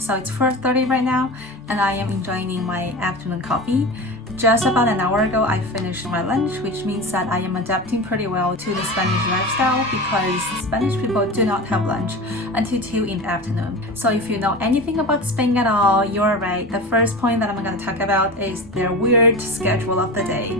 So it's 4:30 right now, and I am enjoying my afternoon coffee. Just about an hour ago, I finished my lunch, which means that I am adapting pretty well to the Spanish lifestyle because Spanish people do not have lunch until 2 in the afternoon. So if you know anything about Spain at all, you're right. The first point that I'm going to talk about is their weird schedule of the day.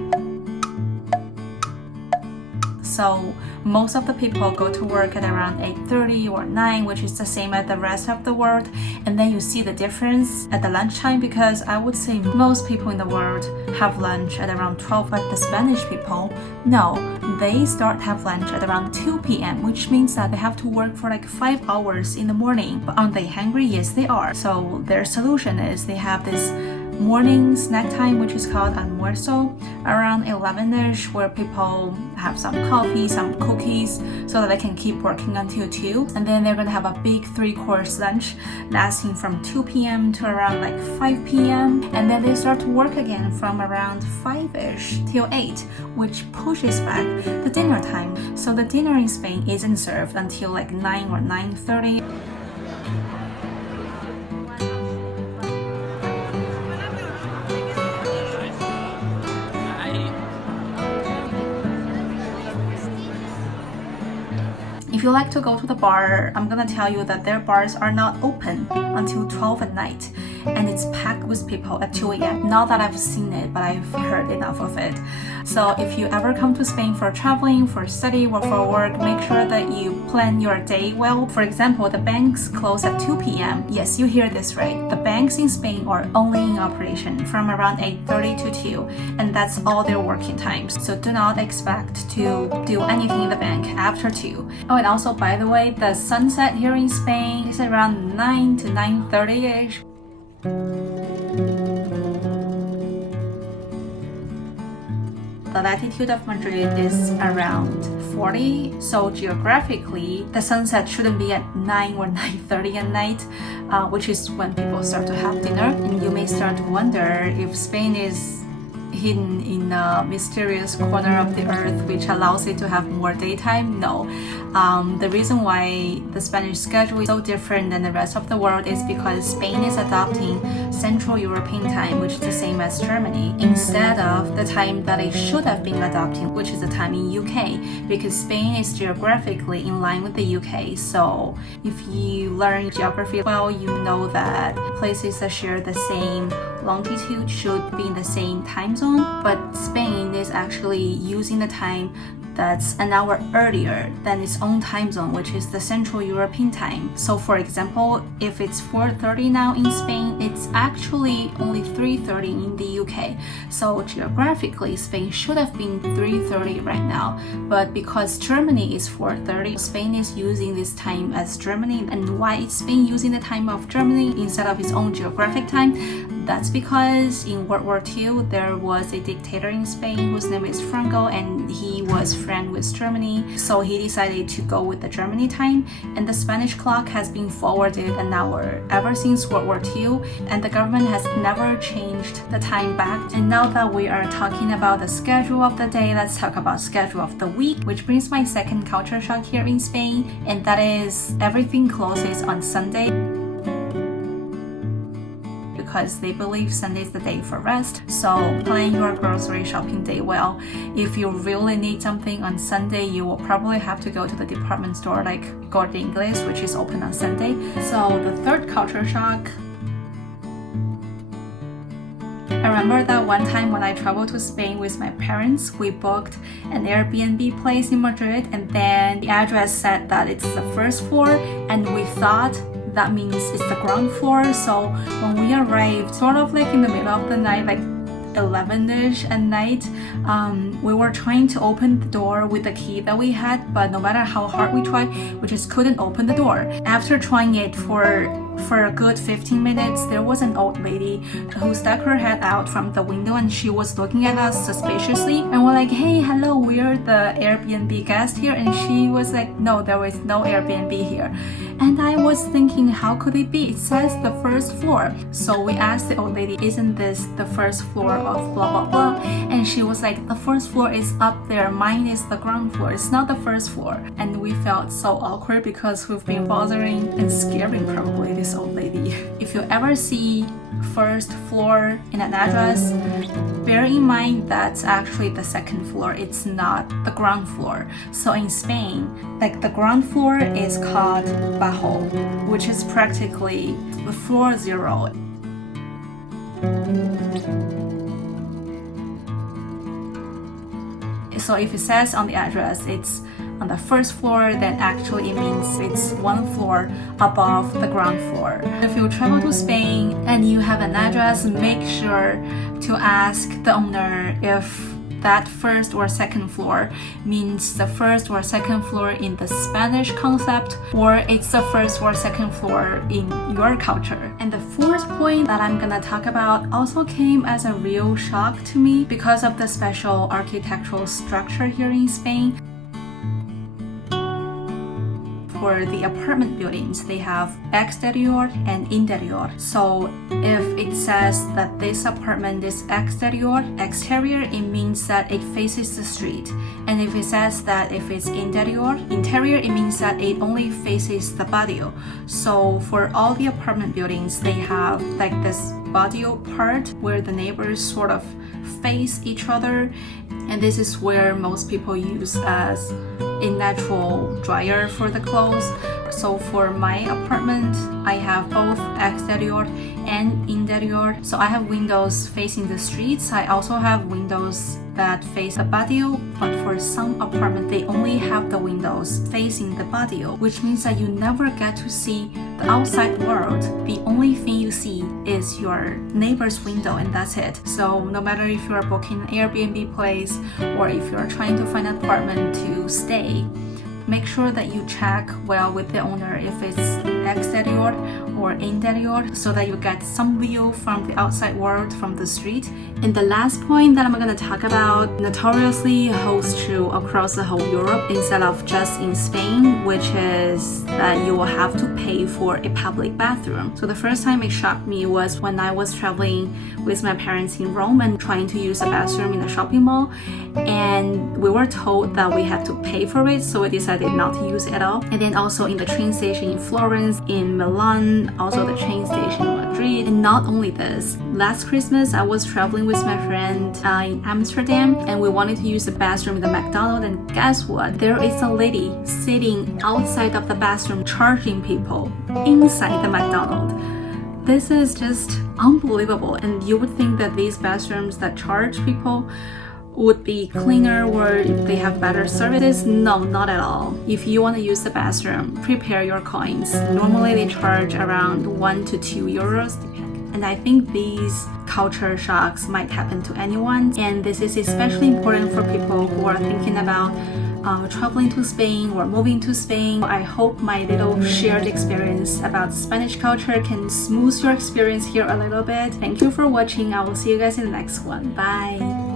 So most of the people go to work at around 8:30 or 9, which is the same as the rest of the world. And then you see the difference at the lunchtime because I would say most people in the world have lunch at around 12, but the Spanish people, no, they start have lunch at around 2 p.m., which means that they have to work for like 5 hours in the morning. But aren't they hungry? Yes, they are. So their solution is they have this morning snack time, which is called almuerzo, around 11ish, where people have some coffee, some cookies, so that they can keep working until 2. And then they're gonna have a big 3-course lunch lasting from 2 p.m. to around like 5 p.m. And then they start to work again from around 5ish till 8, which pushes back the dinner time. So the dinner in Spain isn't served until like 9 or 9:30. If you like to go to the bar, I'm gonna tell you that their bars are not open until 12 at night, and it's packed with people at 2 a.m. Not that I've seen it, but I've heard enough of it. So if you ever come to Spain for traveling, for study, or for work, make sure that you plan your day well. For example, the banks close at 2 p.m. Yes, you hear this right. The banks in Spain are only in operation from around 8:30 to 2, and that's all their working times. So do not expect to do anything in the bank after 2. Oh, and also, by the way, the sunset here in Spain is around 9 to 9:30ish. The latitude of Madrid is around 40, so geographically, the sunset shouldn't be at 9 or 9:30 at night, which is when people start to have dinner. And you may start to wonder if Spain is hidden in a mysterious corner of the earth which allows it to have more daytime. No. The reason why the Spanish schedule is so different than the rest of the world is because Spain is adopting Central European time, which is the same as Germany, instead of the time that it should have been adopting, which is the time in UK, because Spain is geographically in line with the UK. So if you learn geography well, you know that places that share the same longitude should be in the same time zone, but Spain is actually using the time that's an hour earlier than its own time zone, which is the Central European time. So for example, if it's 4:30 now in Spain, it's actually only 3:30 in the UK. So geographically, Spain should have been 3:30 right now. But because Germany is 4:30, Spain is using this time as Germany. And why is Spain using the time of Germany instead of its own geographic time? That's because in World War II, there was a dictator in Spain whose name is Franco, and he was friend with Germany. So he decided to go with the Germany time, and the Spanish clock has been forwarded an hour ever since World War II, and the government has never changed the time back. And now that we are talking about the schedule of the day, let's talk about schedule of the week, which brings my second culture shock here in Spain, and that is everything closes on Sunday, because they believe Sunday is the day for rest. So plan your grocery shopping day well. If you really need something on Sunday, you will probably have to go to the department store like Corte Inglés, which is open on Sunday. So the third culture shock, I remember that one time when I traveled to Spain with my parents, we booked an Airbnb place in Madrid, and then the address said that it's the first floor, and we thought that means it's the ground floor. So when we arrived, sort of like in the middle of the night, like 11ish at night, we were trying to open the door with the key that we had, but no matter how hard we tried, we just couldn't open the door. After trying it for a good 15 minutes, there was an old lady who stuck her head out from the window, and she was looking at us suspiciously, and we're like, hey, hello, we're the Airbnb guest here. And she was like, no, there is no Airbnb here. And I was thinking, how could it be? It says the first floor. So we asked the old lady, isn't this the first floor of blah blah blah? And she was like, the first floor is up there, mine is the ground floor, it's not the first floor. And we felt so awkward because we've been bothering and scaring probably this old lady. If you ever see first floor in an address, bear in mind that's actually the second floor. It's not the ground floor. So in Spain, like the ground floor is called bajo, which is practically the floor zero. So if it says on the address it's on the first floor, then actually it means it's one floor above the ground floor. If you travel to Spain and you have an address, make sure to ask the owner if that first or second floor means the first or second floor in the Spanish concept, or it's the first or second floor in your culture. And the fourth point that I'm gonna talk about also came as a real shock to me because of the special architectural structure here in Spain. For the apartment buildings, they have exterior and interior. So if it says that this apartment is exterior, it means that it faces the street. And if it says that if it's interior, it means that it only faces the patio. So for all the apartment buildings, they have like this patio part where the neighbors sort of face each other. And this is where most people use as a natural dryer for the clothes. So for my apartment, I have both exterior and interior. So I have windows facing the streets. I also have windows that face the patio, but for some apartments, they only have the windows facing the patio, which means that you never get to see the outside world. The only thing you see is your neighbor's window, and that's it. So no matter if you're booking an Airbnb place or if you're trying to find an apartment to stay, make sure that you check well with the owner if it's exterior or interior so that you get some view from the outside world from the street. And the last point that I'm going to talk about notoriously holds true across the whole Europe instead of just in Spain, which is that you will have to pay for a public bathroom. So the first time it shocked me was when I was traveling with my parents in Rome and trying to use a bathroom in a shopping mall, and we were told that we had to pay for it, so we decided not to use it at all. And then also in the train station in Florence, in Milan, also the train station in Madrid. And not only this, last Christmas I was traveling with my friend in Amsterdam, and we wanted to use the bathroom in the McDonald's, and guess what? There is a lady sitting outside of the bathroom charging people inside the McDonald's. This is just unbelievable, and you would think that these bathrooms that charge people would be cleaner or they have better services. No, not at all. If you want to use the bathroom, prepare your coins. Normally they charge around 1 to 2 euros. And I think these culture shocks might happen to anyone, and this is especially important for people who are thinking about traveling to Spain or moving to Spain. I hope my little shared experience about Spanish culture can smooth your experience here a little bit. Thank you for watching. I will see you guys in the next one. Bye.